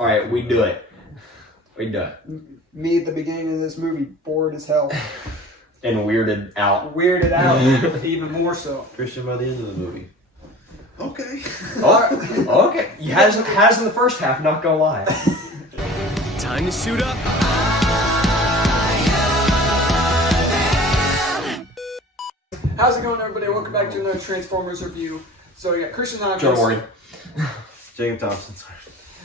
All right, we do it. We do it. Me at the beginning of this movie, bored as hell. And weirded out. Weirded out, even more so. Christian by the end of the movie. Okay. Okay. Has in the first half, not gonna lie. Time to suit up. How's it going, everybody? Welcome back to another Transformers review. So yeah, Christian and I. Jonah Morgan. Jacob Thompson.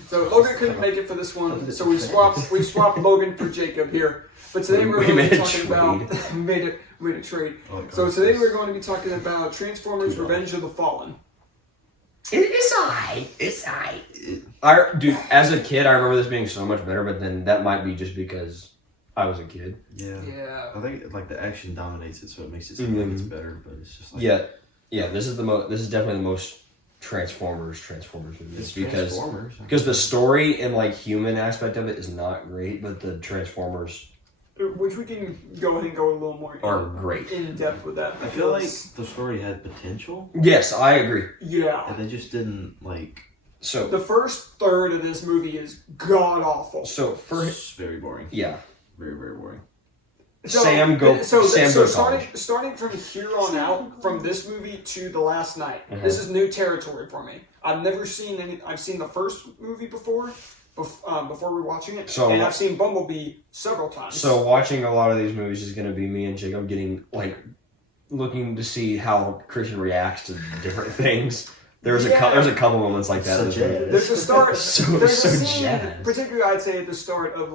So Logan couldn't make it for this one, so we swapped Logan for Jacob here. But today we're going to be talking about made a trade. So today we're going to be talking about Transformers: Revenge of the Fallen. It's alright. It's alright. Dude, as a kid, I remember this being so much better, but then that might be just because I was a kid. Yeah. I think like the action dominates it, so it makes it seem like it's better, but it's just like yeah. This is definitely the most Transformers movies because the story and like human aspect of it is not great, but the Transformers, which we can go ahead and go a little more are great in depth with that. I feel like the story had potential. Yes, I agree. Yeah, and they just didn't like. So the first third of this movie is god awful. So very boring. Yeah, very boring. So, Sam goes starting from here on out, from this movie to The Last Night, this is new territory for me. I've never seen any. I've seen the first movie before rewatching it, and I've seen Bumblebee several times. So watching a lot of these movies is going to be me and Jacob looking to see how Christian reacts to different things. There's a couple moments like that. There's a start. There's a scene, jazz. particularly I'd say at the start of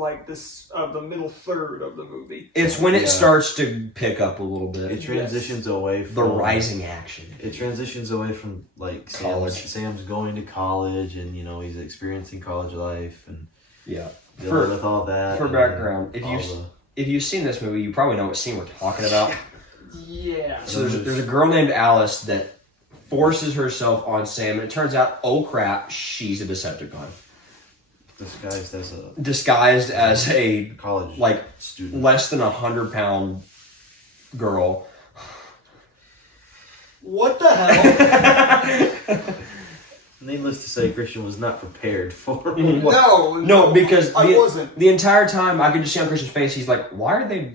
the middle third of the movie. It's when it starts to pick up a little bit. It transitions away from the rising action. It transitions away from like college. Sam's going to college, and he's experiencing college life, and with all that. For background, if you've seen this movie, you probably know what scene we're talking about. Yeah. So there's a girl named Alice that forces herself on Sam, and it turns out, oh crap, she's a Decepticon. Disguised as a college student, less than 100-pound girl. What the hell? Needless to say, Christian was not prepared for No, because I wasn't. The entire time I could just see on Christian's face, he's like, why are they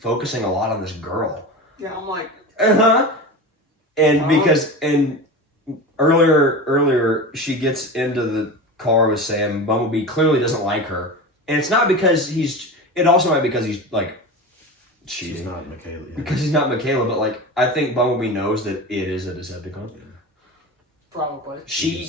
focusing a lot on this girl? Yeah, I'm like, And earlier she gets into the car with Sam. Bumblebee clearly doesn't like her, and it's not because it also might be because he's cheating. She's not Michaela. Yeah. Because he's not Michaela, but I think Bumblebee knows that it is a Decepticon. Yeah. Probably. She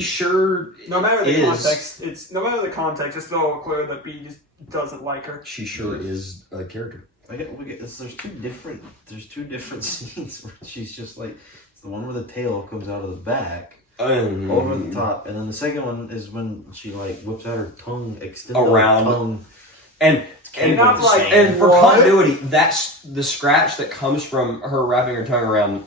sure. No matter the context, it's still clear that B just doesn't like her. She sure is a character. There's two different scenes where she's just it's the one where the tail comes out of the back over the top, and then the second one is when she whips out her tongue, extended around tongue, and for continuity, that's the scratch that comes from her wrapping her tongue around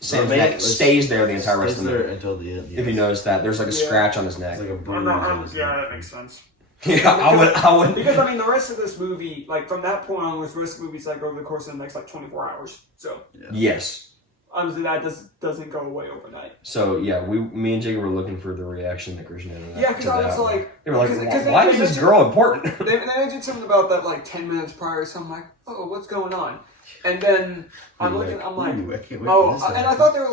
Sam's neck stays there the entire rest of the movie until the end. Yes. If you notice that, there's a scratch on his neck. It's like a bruise. That makes sense. Yeah, I would. Because the rest of this movie, from that point on, the rest of the movie's over the course of the next 24 hours. So yes, obviously that doesn't go away overnight. So yeah, me and Jacob were looking for the reaction that Christian had. Yeah, because I was they were why is this girl important? They mentioned something about that 10 minutes prior, so I'm like, oh, what's going on? And then I'm looking, I'm like, and I thought they were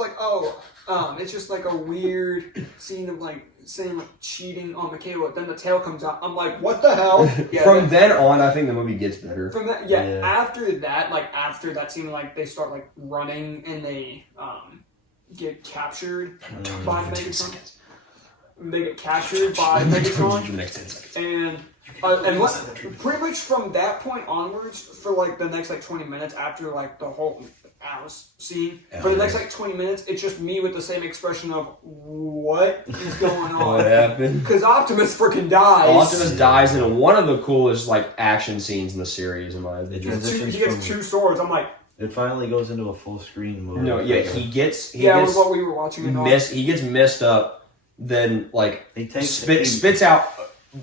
it's just a weird scene of Sam cheating on Michaela. Then the tail comes out. I'm like, what the hell? Yeah, From then on, I think the movie gets better. From that, after that scene, they start running and they get captured by Megatron. They get captured by Megatron. The next 10 seconds. And pretty much from that point onwards, for the next 20 minutes after the whole Alice scene, for the next 20 minutes, it's just me with the same expression of what is going on? What happened? Because Optimus freaking dies. Optimus dies in one of the coolest action scenes in the series, in my opinion. He gets two swords. I'm like. It finally goes into a full screen mode. No, yeah, he gets what we were watching. He gets messed up. Then spits out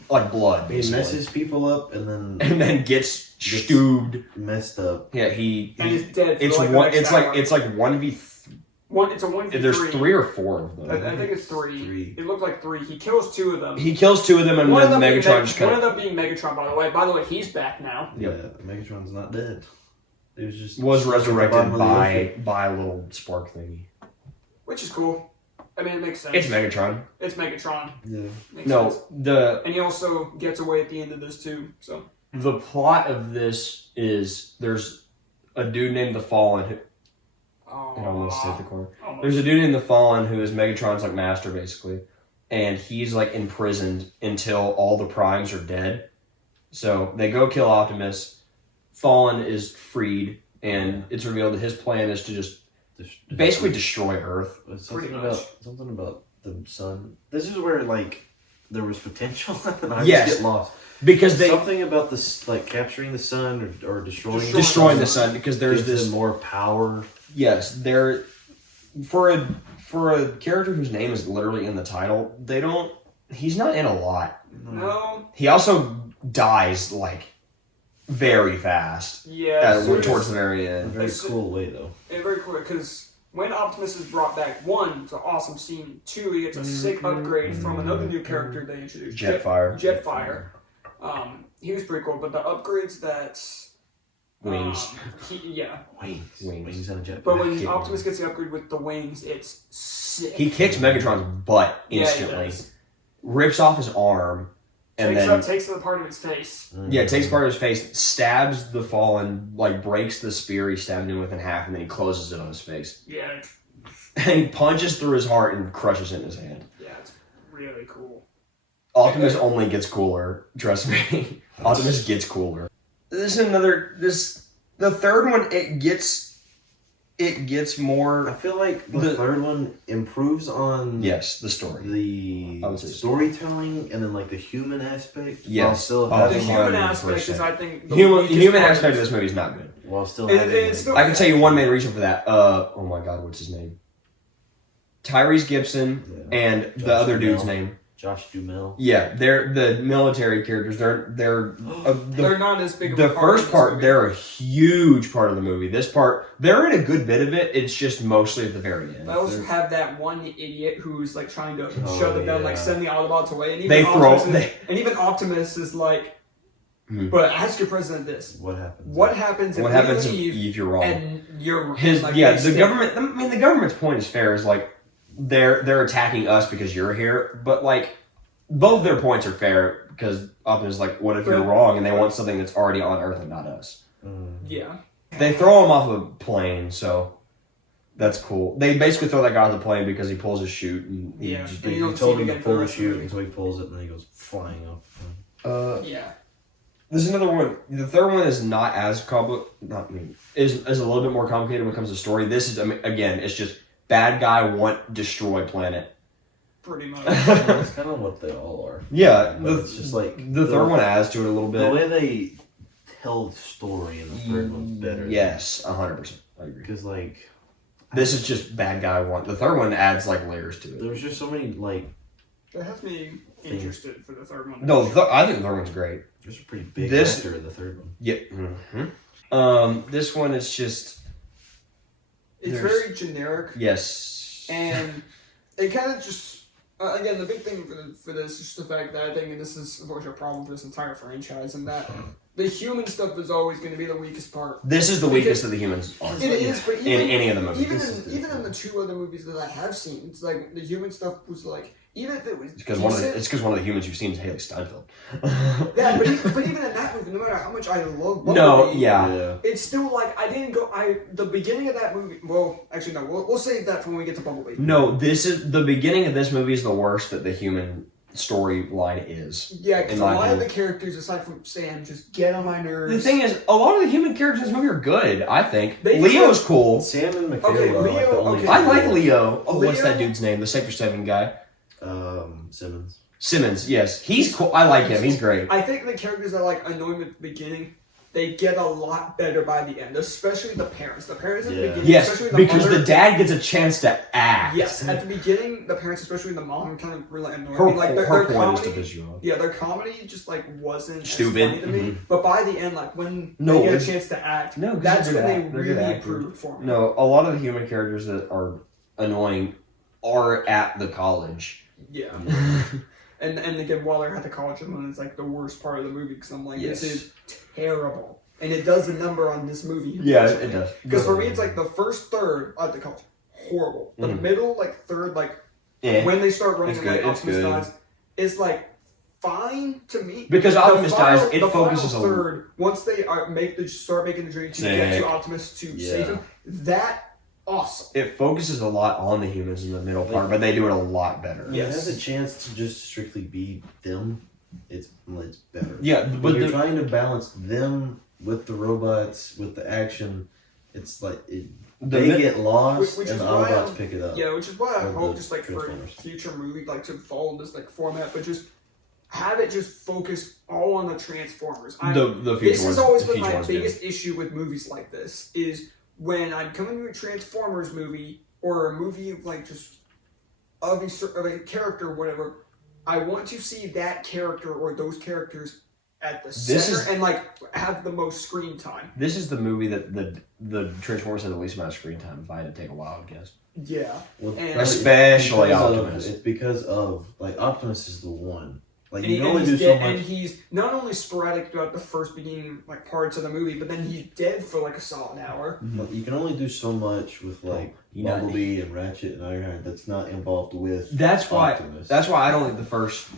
blood. He messes people up and then gets stewed, messed up. Yeah, and he's dead. It's 1v3 It's a 1v3. There's 3 or 4 of them. I think it's 3. It looked like 3. He kills 2 of them. He kills 2 of them, and then Megatron just one of them being Megatron, by the way. By the way, he's back now. Yeah, Megatron's not dead. He was resurrected by a little spark thingy. Which is cool. I mean, it makes sense. It's Megatron. Yeah. Makes sense. And he also gets away at the end of this too. So the plot of this is there's a dude named the Fallen who. I almost hit the corner. There's a dude named the Fallen who is Megatron's like master basically, and he's like imprisoned until all the primes are dead. So they go kill Optimus. Fallen is freed, and it's revealed that his plan is to just basically destroy Earth. Something about the sun. This is where like there was potential, and I just get lost because something about this like capturing the sun or destroying the sun because there's this more power. Yes, there for a character whose name is literally in the title. He's not in a lot. No. He also dies like very fast. Yeah. Towards the very end. Very cool way though. Yeah, very cool because when Optimus is brought back, 1, it's an awesome scene. 2, he gets a sick upgrade from another new character they introduced. Jetfire. He was pretty cool, but the upgrades that wings. Wings and a jetpack. But when Optimus gets the upgrade with the wings, it's sick. He kicks Megatron's butt instantly. Yeah, rips off his arm. And takes the part of his face. Takes part of his face, stabs the Fallen, like breaks the spear he stabbed him with in half, and then he closes it on his face. Yeah. And he punches through his heart and crushes it in his hand. Yeah, it's really cool. Optimus only gets cooler. Trust me. Optimus gets cooler. The third one, it gets more. I feel like the third one improves on the story, the storytelling, and then like the human aspect. Yes, the human aspect is I think the human aspect of this movie is not good. While still, I can tell you one main reason for that. Oh my God, what's his name? Tyrese Gibson and the other dude's name. Josh Duhamel. Yeah, they're the military characters. They're not as big. The first part, they're a huge part of the movie. This part, they're in a good bit of it. It's just mostly at the very end. I also have that one idiot who's like trying to shut them down, like send the Autobots away, and even Optimus is like, but ask your president this: what happens? What happens if you're wrong? And you're the government. I mean, the government's point is fair. Is like. They're attacking us because you're here, but like both their points are fair because Optimus is like, what if you're wrong, and they want something that's already on Earth and not us. Yeah, they throw him off a plane, so that's cool. They basically throw that guy off the plane because he pulls his chute, and he told him to pull the chute, and so he pulls it, and then he goes flying up. There's another one. The third one is not as is a little bit more complicated when it comes to story. This is again, it's just. Bad guy want destroy planet. Pretty much. That's kind of what they all are. Yeah, it's just like the third one adds to it a little bit. The way they tell the story in the third one's better. Yes, 100%. I agree. Because like this is just bad guy want. The third one adds like layers to it. There's just so many like. That has me interested for the third one. No, I think the third one's great. There's a pretty big actor in the third one. Yeah. Mm-hmm. This one is just. It's very generic. Yes. And it kind of just... again, the big thing for this is just the fact that I think, and this is unfortunately a problem for this entire franchise, and that the human stuff is always going to be the weakest part. This is the weakest of the humans. It is, but even, in any of the movies. Even in the 2 other movies that I have seen, it's like the human stuff was like... Even if it was because one of the humans you've seen is Haley Steinfeld. Yeah, but even in that movie, no matter how much I love Bumblebee, it's still like I didn't go. The beginning of that movie. Well, actually, no. We'll save that for when we get to Bumblebee. No, this is the beginning of this movie is the worst that the human storyline is. Yeah, because a lot of the characters, aside from Sam, just get on my nerves. The thing is, a lot of the human characters in this movie are good. I think Leo's cool. Sam and Michaela. Okay, Leo. I like Leo. Oh, what's that dude's name? The Sector 7 guy. Simmons, yes. He's cool. I like him. He's great. I think the characters that like annoy me at the beginning, they get a lot better by the end, especially the parents. The parents at the beginning, yes, because the dad gets a chance to act. Yes, at the beginning, the parents, especially the mom, kind of really annoyed me. Like her their point comedy, is to piss you off. Yeah, their comedy just like wasn't stupid as funny to me. But by the end, like when they get a chance to act, that's when they really improved for me. No, a lot of the human characters that are annoying are at the college. Yeah. and again, while they're at the college, and it's like the worst part of the movie because I'm like, Yes. this is terrible, and it does the number on this movie. Yeah, it does. Because for me, it's like the first third at the college, horrible. The middle, like third, like when they start running, like Optimus dies, is like fine to me. Because Optimus dies, it focuses on third. Once they start making the journey to get to Optimus to save him, that awesome. It focuses a lot on the humans in the middle part, but they do it a lot better. Yeah, it has a chance to just strictly be them. It's better. Yeah, but you're trying to balance them with the robots, with the action. It's like they get lost, and the Autobots pick it up. Yeah, which is why I hope just like for a future movie, like to follow this like format, but just have it just focus all on the Transformers. This has always been my biggest issue with movies like this is when I'm coming to a Transformers movie or a movie of like just of a character, whatever. I want to see that character or those characters at the center and like have the most screen time. This is the movie that the Transformers had the least amount of screen time. If I had to take a wild guess. Yeah, well, especially Optimus. It's because of like Optimus is the one. Like you and can only do so much. And he's not only sporadic throughout the first beginning like parts of the movie, but then he's dead for like a solid hour. But you can only do so much with like Bumblebee and Ratchet and Ironhide that's not involved with. That's why. Optimus. That's why I don't think the first.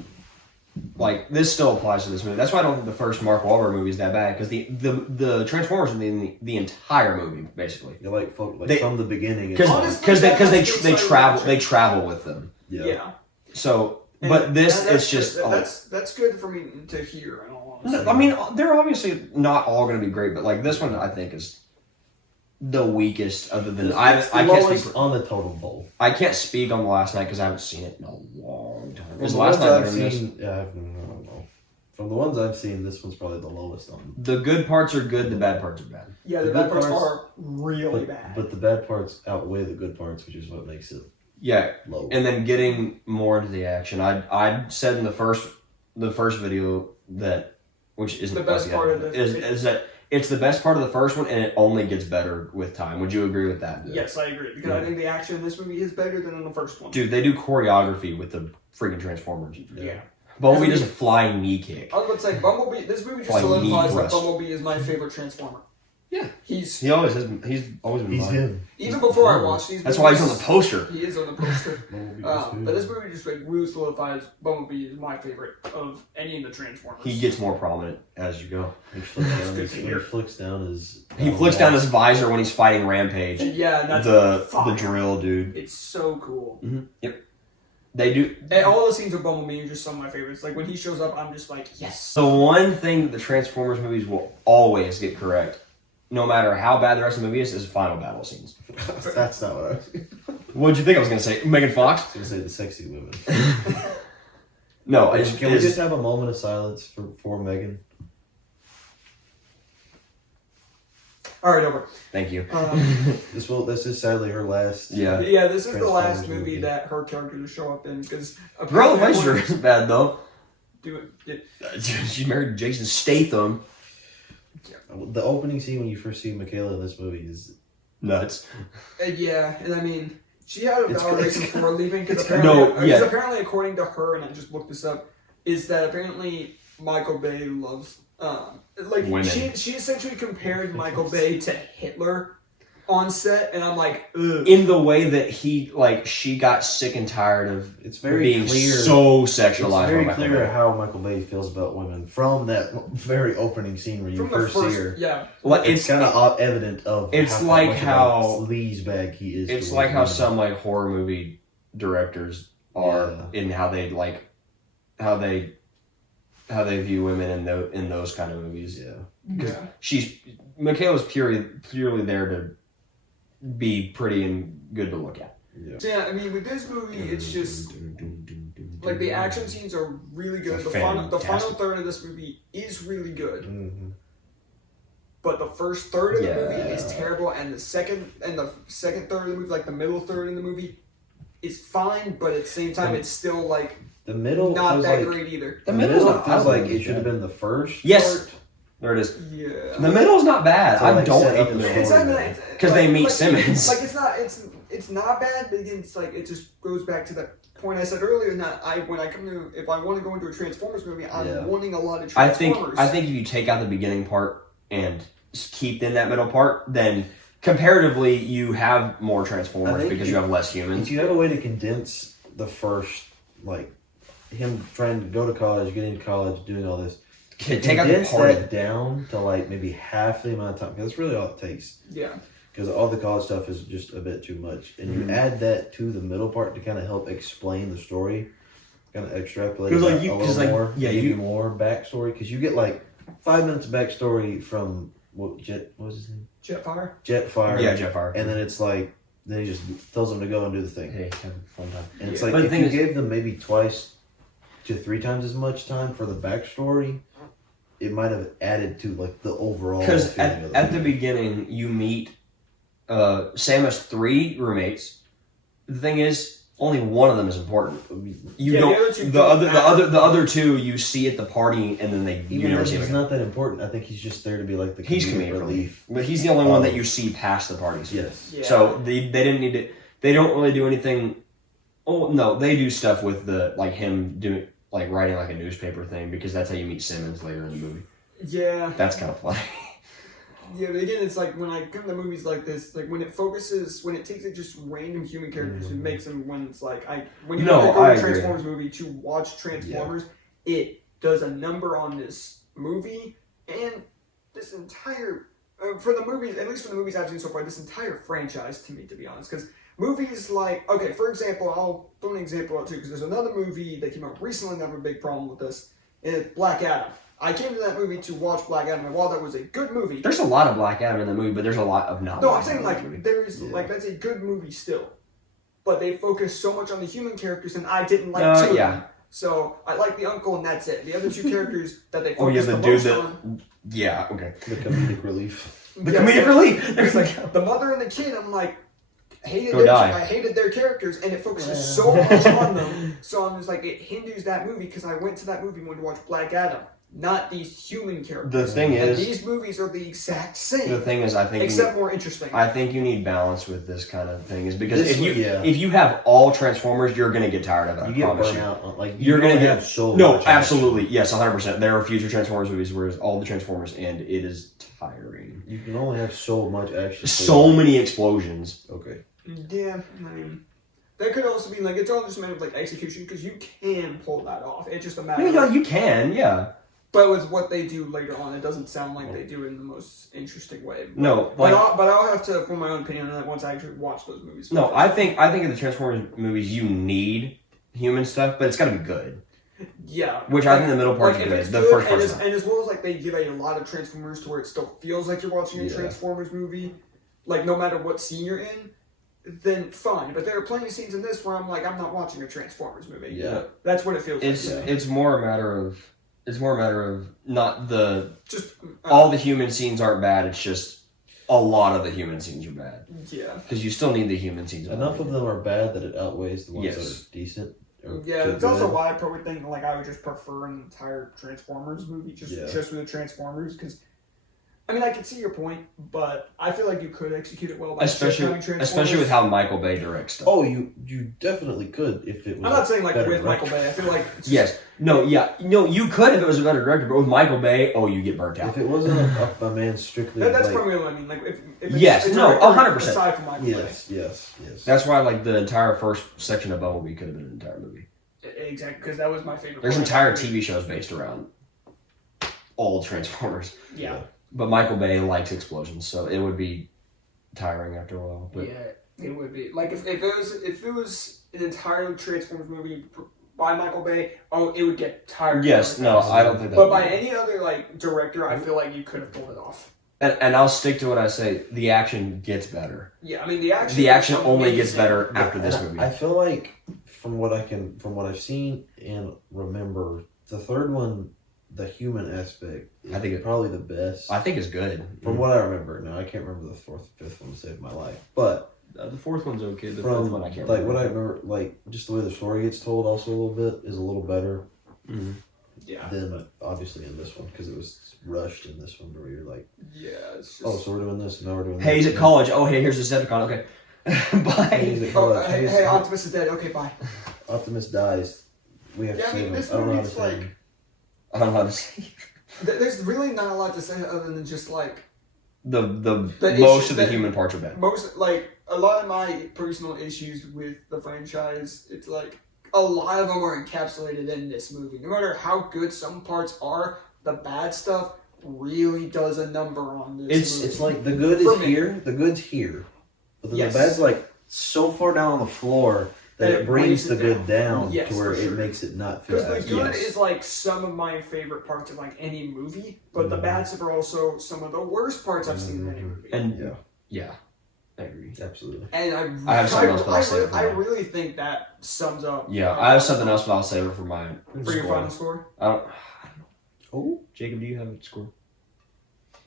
Like this still applies to this movie. That's why I don't think the first Mark Wahlberg movie is that bad because the Transformers in the entire movie basically. Yeah, like from the beginning. Because they travel with them. Yeah. So. But it's just that's good for me to hear. In all honesty. I mean, they're obviously not all going to be great, but like this one, I think is the weakest. Other than I can't speak on the total bowl. I can't speak on the last night because I haven't seen it in a long time. Well, the last night I've seen, I don't know. From the ones I've seen, this one's probably the lowest on. The good parts are good. The bad parts are bad. Yeah, the bad parts are really bad. But the bad parts outweigh the good parts, which is what makes it. Yeah, low. And then getting more into the action. I said in the first video that, which isn't the best part of this is that it's the best part of the first one, and it only gets better with time. Would you agree with that? Yes, I agree because I think the action in this movie is better than in the first one. Dude, they do choreography with the freaking Transformers. Yeah. Bumblebee does a flying knee kick. I was about to say Bumblebee. This movie just solidifies that Bumblebee is my favorite Transformer. Yeah, he's always has been. He's always been. He's him. Even before I watched these. That's why he's on the poster. He is on the poster. But this movie just like really solidifies Bumblebee is my favorite of any of the Transformers. He gets more prominent as you go. He flicks down his. He flicks down his visor when he's fighting Rampage. Yeah, that's the drill dude. It's so cool. Mm-hmm. Yep. They do. And all the scenes of Bumblebee are just some of my favorites. Like when he shows up, I'm just like, yes. The one thing that the Transformers movies will always get correct, no matter how bad the rest of the movie is final battle scenes. That's not what I was. What'd you think I was gonna say? Megan Fox? I was gonna say the sexy women. No, can we just have a moment of silence for Megan? All right, over. Thank you. This is sadly her last. Yeah. Yeah, this is the last movie that her character will show up in because. Girl Meister isn't bad though. Do it. She married Jason Statham. Yeah. The opening scene when you first see Michaela in this movie is nuts. Yeah, and I mean, she had a valid reason for leaving because apparently, according to her, and I just looked this up, is that apparently Michael Bay loves women. She essentially compared Michael Bay to Hitler on set, and I'm like, ugh. In the way that she got sick and tired of being so sexualized. It's very clear how Michael Bay feels about women from that very opening scene where you first see her. Yeah, well, it's kind of evident of. It's like how sleaze bag he is. It's like how some horror movie directors are in how they view women in those kind of movies. Yeah. Michaela's purely there to be pretty and good to look at. Yeah, I mean, with this movie, it's just like the action scenes are really good. The final third of this movie is really good, but the first third of the movie is terrible, and the second third of the movie, like the middle third of the movie, is fine, but at the same time, it's still like the middle not that great either. The middle feels like it should have been the first. Yes. There it is. Yeah. The middle's not bad. I don't hate the middle. It's not because they meet Simmons. Like it's not. It's it's not bad, but again, it's like it just goes back to that point I said earlier. That if I want to go into a Transformers movie, I'm wanting a lot of Transformers. I think if you take out the beginning part and keep in that middle part, then comparatively you have more Transformers because you have less humans. If you have a way to condense the first, like him trying to go to college, getting to college, doing all this, take out the party that down to like maybe half the amount of time, because that's really all it takes. Yeah. Because all the college stuff is just a bit too much, and you add that to the middle part to kind of help explain the story, kind of extrapolate a little more, you more backstory, because you get like 5 minutes of backstory from what was his name? Jetfire. Yeah, Jetfire. And then it's like then he just tells them to go and do the thing. Hey, have a fun time. And it's like if you gave them maybe 2 to 3 times as much time for the backstory, it might have added to like the overall. Because at the beginning you meet Sam has 3 roommates. The thing is, only one of them is important. The other 2 you see at the party, and then you never see him. He's not that important. I think he's just there to be like the comedic relief. But he's the only one that you see past the parties. Yes. Yeah. So they didn't need to. They don't really do anything. Oh no, they do stuff with him doing writing like a newspaper thing, because that's how you meet Simmons later in the movie. Yeah. That's kind of funny. Yeah, but again, it's like when I come to movies like this, like when it takes just random human characters and makes them go to a Transformers movie to watch Transformers, it does a number on this movie and this entire, for the movies, at least for the movies I've seen so far, this entire franchise to me, to be honest, because movies like, okay, for example, I'll throw an example out too, because there's another movie that came out recently that I have a big problem with this, it's Black Adam. I came to that movie to watch Black Adam, and while that was a good movie... There's a lot of Black Adam in the movie, but there's a lot of not. No, I'm saying, that's a good movie still. But they focus so much on the human characters, and I didn't like two of them. So, I like the uncle, and that's it. The other 2 characters that they focus the most on... Yeah, okay. The comedic relief. Comedic relief! There's like, the mother and the kid, I'm like... I hated their characters, and it focuses so much on them. So I'm just like, it hinders that movie, because I went to that movie when to watch Black Adam. Not these human characters. The thing is, these movies are the exact same. The thing is, I think except more interesting. I think you need balance with this kind of thing, is because if you have all Transformers, you're gonna get tired of it. I promise you. You're gonna get so much absolutely action. Yes, 100%. There are future Transformers movies where it's all the Transformers, and it is tiring. You can only have so much action. So many explosions. Okay. Yeah, I mean. That could also be it's all just a matter of execution, because you can pull that off. It's just a matter of... you can, yeah. But with what they do later on, it doesn't sound like they do it in the most interesting way. No, but I'll have to form my own opinion on that once I actually watch those movies. No, I think in the Transformers movies you need human stuff, but it's got to be good. Yeah, which I think the middle part is good. The first part, and as well as they give a lot of Transformers to where it still feels like you're watching a Transformers movie, no matter what scene you're in. Then fine, but there are plenty of scenes in this where I'm like, I'm not watching a Transformers movie. Yeah, that's what it feels like. It's more a matter of not the all the human scenes aren't bad. It's just a lot of the human scenes are bad. Yeah, because you still need the human scenes. Enough of them are bad that it outweighs the ones that are decent. Yeah, it's also why I probably think I would just prefer an entire Transformers movie just with the Transformers, because. I mean, I can see your point, but I feel like you could execute it well by especially with how Michael Bay directs stuff. Oh, you definitely could if it was. I'm not saying with Michael Bay. I feel like you could if it was a better director, but with Michael Bay, you get burnt out. If it wasn't a man strictly, that's probably what I mean. If 100%. Aside from Michael Bay, yes. That's why the entire first section of Bumblebee could have been an entire movie. Exactly, because that was my favorite. There's entire TV shows based around old Transformers. Yeah. But Michael Bay likes explosions, so it would be tiring after a while. But yeah, it would be. If it was an entirely Transformers movie by Michael Bay, it would get tiring. Yes, no, I don't think that. But by any other director, I feel like you could have pulled it off. And I'll stick to what I say. The action gets better. Yeah, I mean the action only gets better after this movie. I feel like from what I've seen and remember, the third one. The human aspect, I think, it's probably the best. I think it's good from what I remember. No, I can't remember the fifth one to save my life, but the fourth one's okay. The fifth one I can't remember. What I remember, just the way the story gets told, also a little bit is a little better. Mm-hmm. Yeah. Than obviously in this one, because it was rushed in this one, where you're like, yeah, it's just... so we're doing this, and now we're doing. Hey, he's at college. Oh, hey, here's the Decepticon. Okay. Bye. Hey, Optimus is dead. Okay, bye. Optimus dies. We have to save him. This I don't know how to movie's save like... him. I don't know how to say There's really not a lot to say other than just like... the The most issue of the that- human parts are bad. Most, like, a lot of my personal issues with the franchise, it's like, a lot of them are encapsulated in this movie. No matter how good some parts are, the bad stuff really does a number on this movie. It's like the good is here, the good's here. But then Yes. the bad's like so far down on the floor that it brings the good down Yes, to where for it sure. makes it not feel Because as the good good. is like some of my favorite parts of like any movie, but the bad stuff are also some of the worst parts I've seen in any movie. And yeah, I agree. Absolutely. And I have something else, but I'll save it for I mine. really think that sums up. Yeah, I have something else, but I'll save it for my For your score. final score? I don't. Oh, Jacob, do you have a score?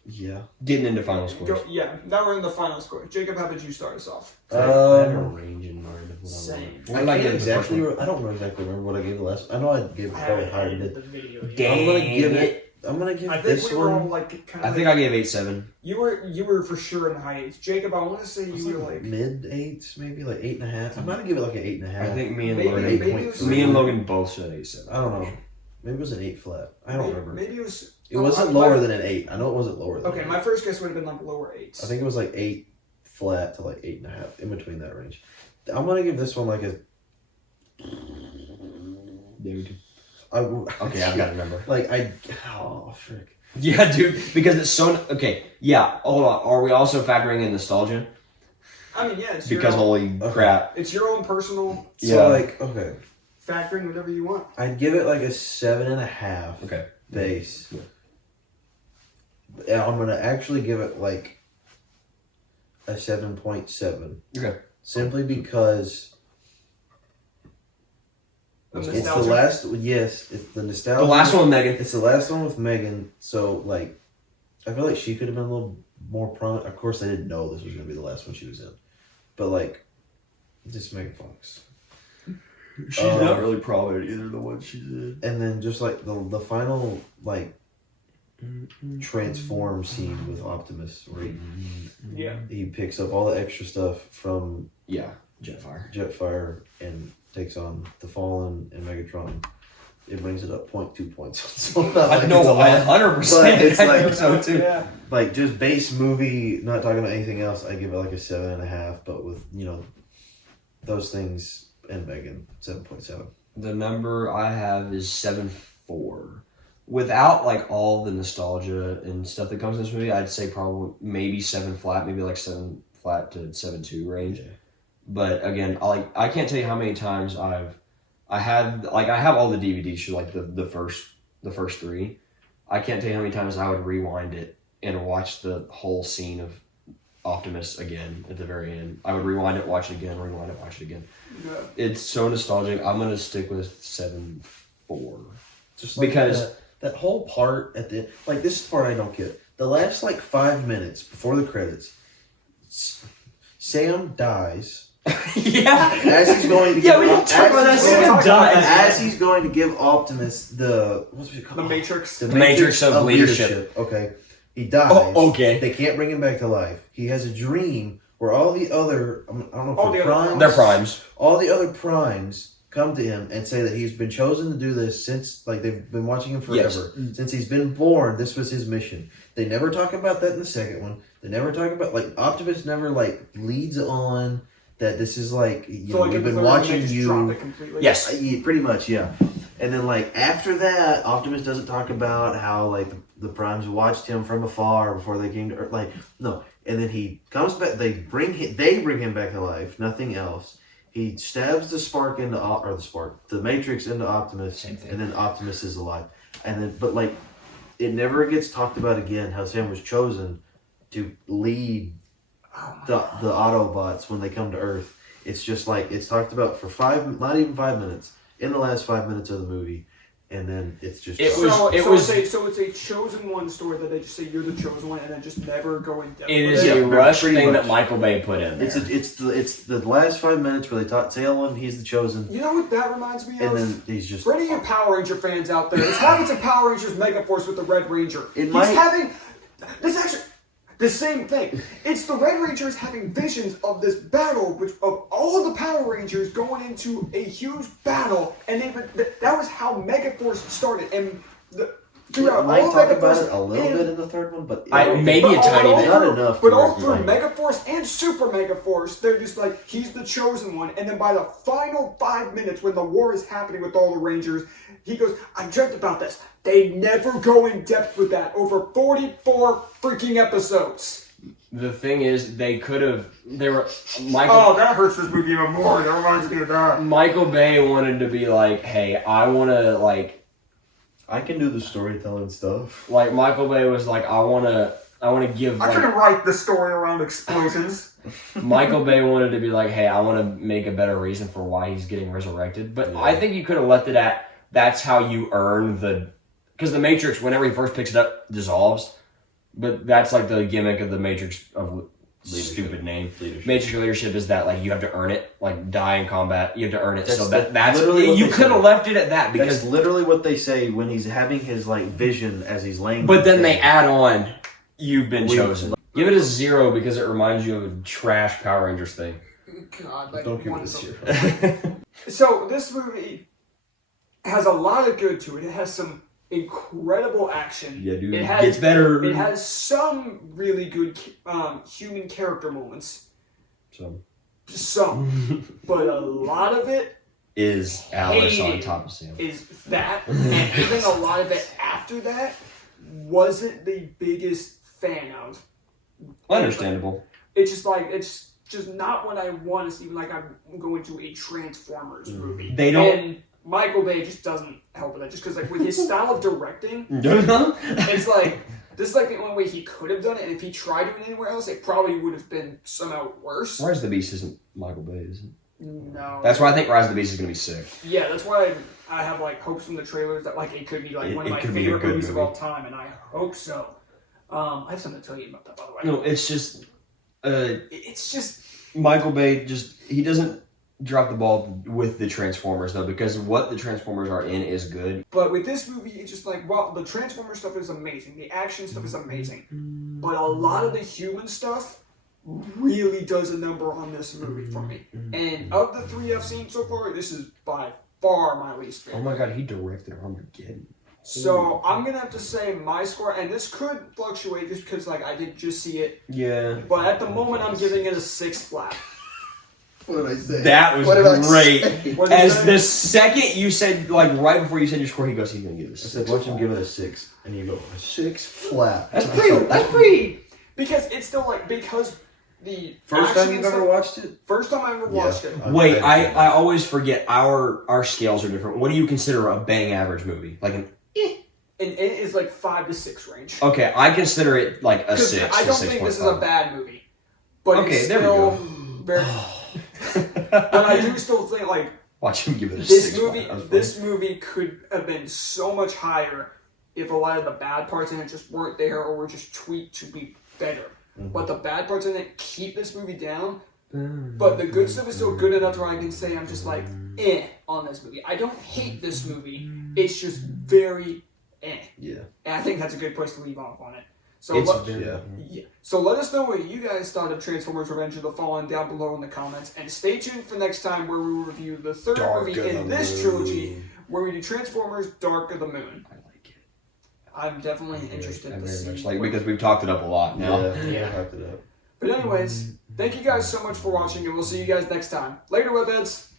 yeah. Getting into final scores. Yeah, now we're in the final score. Jacob, how did you start us off? I have a range in mind of what Same. I like can't it exactly. I don't exactly remember what I gave the last. I know I gave it I probably haven't higher than edited it. the video yet. Dang I'm gonna give I think this we were all one like kind I of. think I gave 8-7. You were for sure in the high eights. Jacob, I want to say you were like mid 8s, maybe like 8.5. I'm gonna give it like an 8.5. I think me and Maybe- Logan. maybe it was- Me and Logan both said 8-7. I don't know. Maybe it was an 8 flat. I don't remember. Maybe it was. It wasn't lower than an 8. I know it wasn't lower than Okay, an my 8. first guess would have been like lower eights. I think it was like 8 flat to like 8.5, in between that range. I'm gonna give this one like a. Dude. Okay, I've got a number. Like oh frick. Yeah, dude, because it's so okay. Yeah, hold on. Are we also factoring in nostalgia? I mean, yeah, it's Because your own, holy crap! it's your own personal So Yeah. like okay, factoring whatever you want. I'd give it like a 7.5 Okay. base. Yeah, I'm gonna actually give it like a 7.7. Okay. Simply because The it's the nostalgia. last. Yes, it's the nostalgia. The last one, Megan. It's the last one with Megan. So like, I feel like she could have been a little more prominent. Of course, they didn't know this was gonna be the last one she was in, but like, just Megan Fox. She's not really prominent either. The one she's in. And then just like the final like transform scene with Optimus, where Yeah. he picks up all the extra stuff from Yeah, Jetfire. Jetfire and takes on the Fallen and Megatron. It brings it up 0.2 points. So not like No, it's a lot. 100%. But it's I like- think so too. Yeah. Like just base movie, not talking about anything else. I give it like a 7.5, but with those things and Megan 7.7. The number I have is 7.4. Without like all the nostalgia and stuff that comes in this movie, I'd say probably maybe 7 flat, maybe like 7 flat to 7.2 range. Yeah. But again, I can't tell you how many times I have all the DVDs for like the first 3. I can't tell you how many times I would rewind it and watch the whole scene of Optimus again at the very end. I would rewind it, watch it again, rewind it, watch it again. Yeah. It's so nostalgic. I'm gonna stick with 7.4. Just like Because- that whole part at the like this is the part I don't get. The last like 5 minutes before the credits, Sam dies. Yeah. As he's going to Yeah, give we didn't talk about that. as Sam he's- dies. As he's going to give Optimus the what's it called? The Matrix. The Matrix of leadership. Okay. He dies. Oh, okay. They can't bring him back to life. He has a dream where all the other, I don't know if All they're the other primes. They're primes. All the other primes come to him and say that he's been chosen to do this since, like, they've been watching him forever. Yes. Since he's been born, this was his mission. They never talk about that in the second one. They never talk about, like, Optimus never, like, leads on that this is, like, So, like, in we've the been third one, they watching just you. drop it completely. Yes. Yeah, pretty much, yeah. And then, like, after that, Optimus doesn't talk about how, like, the primes watched him from afar before they came to Earth. Like, no. And then he comes back. They bring him back to life. Nothing else. He stabs the spark into, the Matrix into Optimus. Same thing. And then Optimus is alive. And then, but, like, it never gets talked about again how Sam was chosen to lead the Autobots when they come to Earth. It's just like, it's talked about for not even 5 minutes, in the last 5 minutes of the movie, and then it's just... So it's a chosen one story that they just say you're the chosen one and then just never go in depth. It with is it. a rush pretty thing much. that Michael Bay put in there. It's the last 5 minutes where they tell him he's the chosen, You know what that reminds me of? and then he's just... For any of you Power Ranger fans out there, it's having some Power Rangers Mega Force with the Red Ranger. It He's might- having... This the same thing. It's the Red Rangers having visions of this battle, of all the Power Rangers going into a huge battle, and that was how Megaforce started. And throughout might all talk Megaforce, about it a little bit in the third one, but maybe a tiny bit, not enough. But all through Megaforce and Super Megaforce, they're just like, he's the chosen one. And then by the final 5 minutes, when the war is happening with all the Rangers, he goes, I dreamt about this. They never go in depth with that over 44 freaking episodes. The thing is, they were Oh, that hurts this movie even more. That reminds me of that. Michael Bay wanted to be like, hey, I want to I can do the storytelling stuff. Like Michael Bay was like, I want to give. I couldn't write the story around explosions. Michael Bay wanted to be like, hey, I want to make a better reason for why he's getting resurrected. But I think you could have left it at that's how you earn because the Matrix, whenever he first picks it up, dissolves. But that's like the gimmick of the Matrix of stupid name. Matrix leadership is that like you have to earn it, like die in combat. You have to earn it. That's literally you could have left it at that because that's literally what they say when he's having his like vision as he's laying. But then they add on, you've been chosen. Give it a 0 because it reminds you of a trash Power Rangers thing. God, don't give it a 0. So this movie has a lot of good to it. It has some incredible action. Yeah, dude. It gets better. It has some really good human character moments. Some. But a lot of it is Alice on top of Sam. Is that, and even a lot of it after that, wasn't the biggest fan of. Understandable. It's just not what I want to see. Like I'm going to a Transformers movie. They don't. And Michael Bay just doesn't help with that. Just because, like, with his style of directing, it's like this is like the only way he could have done it. And if he tried doing it anywhere else, it probably would have been somehow worse. Rise of the Beast isn't Michael Bay, is it? No. That's why I think Rise of the Beast is going to be sick. Yeah, that's why I have like hopes from the trailers that like it could be like one of my favorite movies of all time, and I hope so. I have something to tell you about that, by the way. No, it's just Michael Bay he doesn't drop the ball with the Transformers though, because what the Transformers are in is good. But with this movie, it's just like, well, the Transformer stuff is amazing, the action stuff is amazing, but a lot of the human stuff really does a number on this movie for me. And of the 3 I've seen so far, this is by far my least favorite. Oh my god, he directed Armageddon. So I'm gonna have to say my score, and this could fluctuate just because like I did just see it. Yeah. But at the moment, I'm giving it a 6 flat. What did I say? That was great. As the second you said, like right before you said your score, he goes, he's gonna give it a 6. I said, watch him give it a 6, and you go a 6 flat. That's pretty. Because it's still like the first time you've ever watched it. First time I ever watched it. Wait, I always forget our scales are different. What do you consider a bang average movie? Like an And it is like 5 to 6 range. Okay, I consider it like a 6. I don't think this is a bad movie, but okay, it's there still we go. very. But I do still think like watch him give it a 6. This movie could have been so much higher if a lot of the bad parts in it just weren't there or were just tweaked to be better. But the bad parts in it keep this movie down. But the good stuff is still good enough where I can say I'm just like on this movie. I don't hate this movie. It's just very Yeah. And I think that's a good place to leave off on it. So So let us know what you guys thought of Transformers: Revenge of the Fallen down below in the comments, and stay tuned for next time where we review the third movie in this trilogy, where we do Transformers: Dark of the Moon. I like it. I'm definitely interested to see. Much like because we've talked it up a lot now. Yeah, talked it up. But anyways, thank you guys so much for watching, and we'll see you guys next time. Later, webheads.